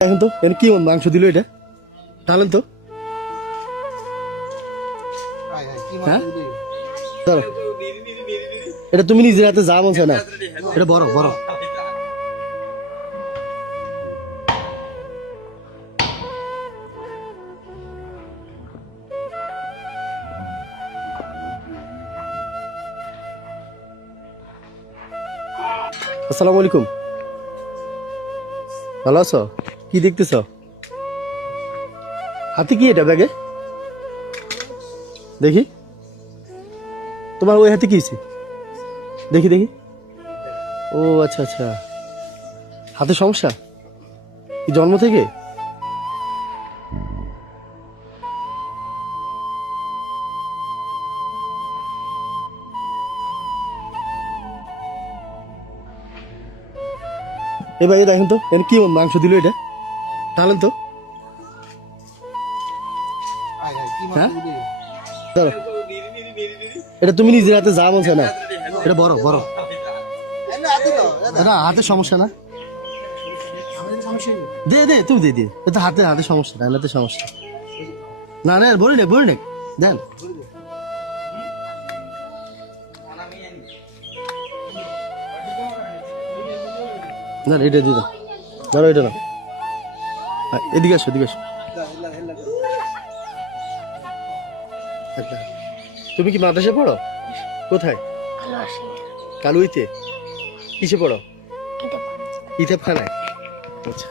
এখন তো এর কি মাংস দিল এটা টালেন তো হ্যাঁ চলো এটা তুমি নিজের হাতে যা বলছো না এটা বড় বড় আসসালামু আলাইকুম ভালো আছো কি দেখতেছ হাতে কি এটা ব্যাগে দেখি তোমার ওই হাতে কি হয়েছে দেখি দেখি ও আচ্ছা আচ্ছা হাতে সমস্যা কি জন্ম থেকে এ ভাই দেখেন তো এর কি মাংস দিল এটা টালেন তো হ্যাঁ চলো এটা তুমি নিজের হাতে যা বলছো না এটা বড় বড় না হাতে সমস্যা না দে দে তুমি দে এটা হাতে হাতে সমস্যা না হাতে সমস্যা না না বলি না দেন না এটা দিয়ে দাও ধরো এটা না এদিকে আসো আচ্ছা তুমি কি মাদ্রাসায় পড়ো কোথায় কালুইতে কিসে পড়ো ইতাবখানায় আচ্ছা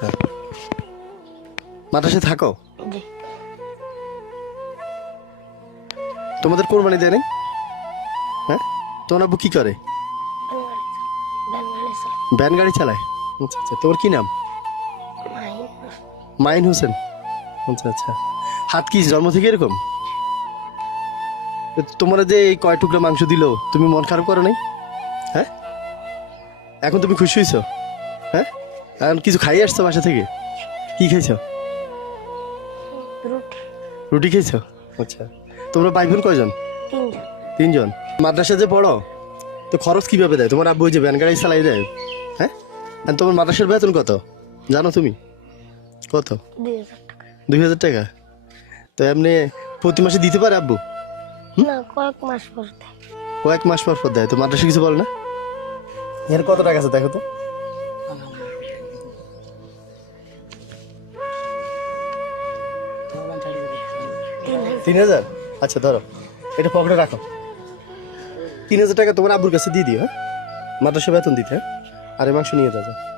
মাদ্রাসায় থাকো তোমাদের কোরবানি দেয় নাই হ্যাঁ তোমার আব্বু কি করে ভ্যান গাড়ি চালায় আচ্ছা আচ্ছা তোমার কি নাম মাইন হোসেন আচ্ছা আচ্ছা হাত কি জন্ম থেকে এরকম তোমার যে এই কয় টুকরা মাংস দিল তুমি মন খারাপ করো নাই হ্যাঁ এখন তুমি খুশি হয়েছো হ্যাঁ এখন কিছু খাইয়ে আসছো বাসা থেকে কি খাইছো রুটি খেয়েছো আচ্ছা তোমরা ভাই বোন কয়জন তিনজন মাদ্রাসা যে পড়ো তো খরচ কিভাবে দেয় তোমার আব্বু যে ভ্যান গাড়ি চালাই দেয় হ্যাঁ আর তোমার মাদ্রাসার বেতন কত জানো তুমি কত 2000 টাকা তো এমনি প্রতি মাসে দিতে পারে আব্বু কয়েক মাস পর দেয় তো মাদ্রাসা কিছু বল না এর কত টাকা আছে দেখো তো তিন হাজার আচ্ছা ধরো এটা পকেটে রাখো 3000 টাকা তোমার আব্বুর কাছে দিয়ে দিও হ্যাঁ মাদ্রাসা বেতন দিতে হ্যাঁ আরে মাংস নিয়ে যাও